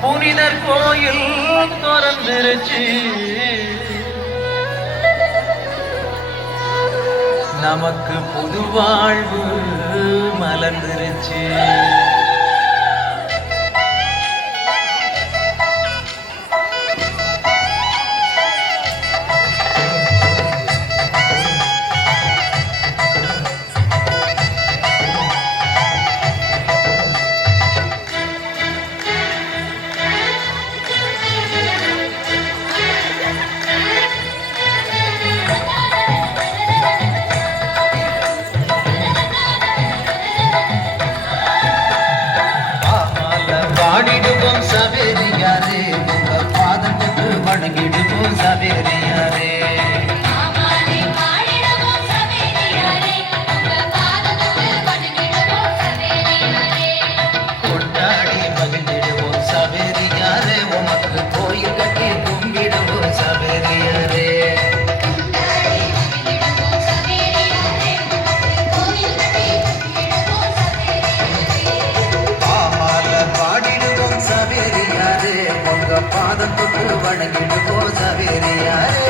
புனிதர் கோயில் திறந்துருச்சு. நமக்கு புது வாழ்வு மலர்ந்துருச்சு. பாதம் தொட்டு வணங்கிட்டு போ சவேரியாரே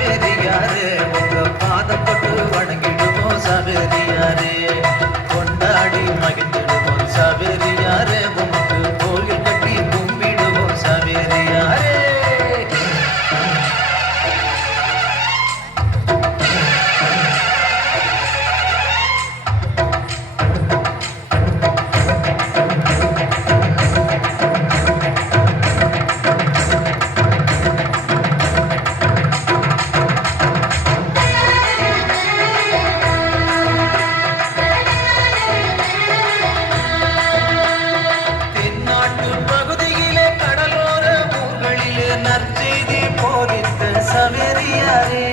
காவேரி யாரு பாதப்பட்டு நீ போதித்த சவேரியாரே.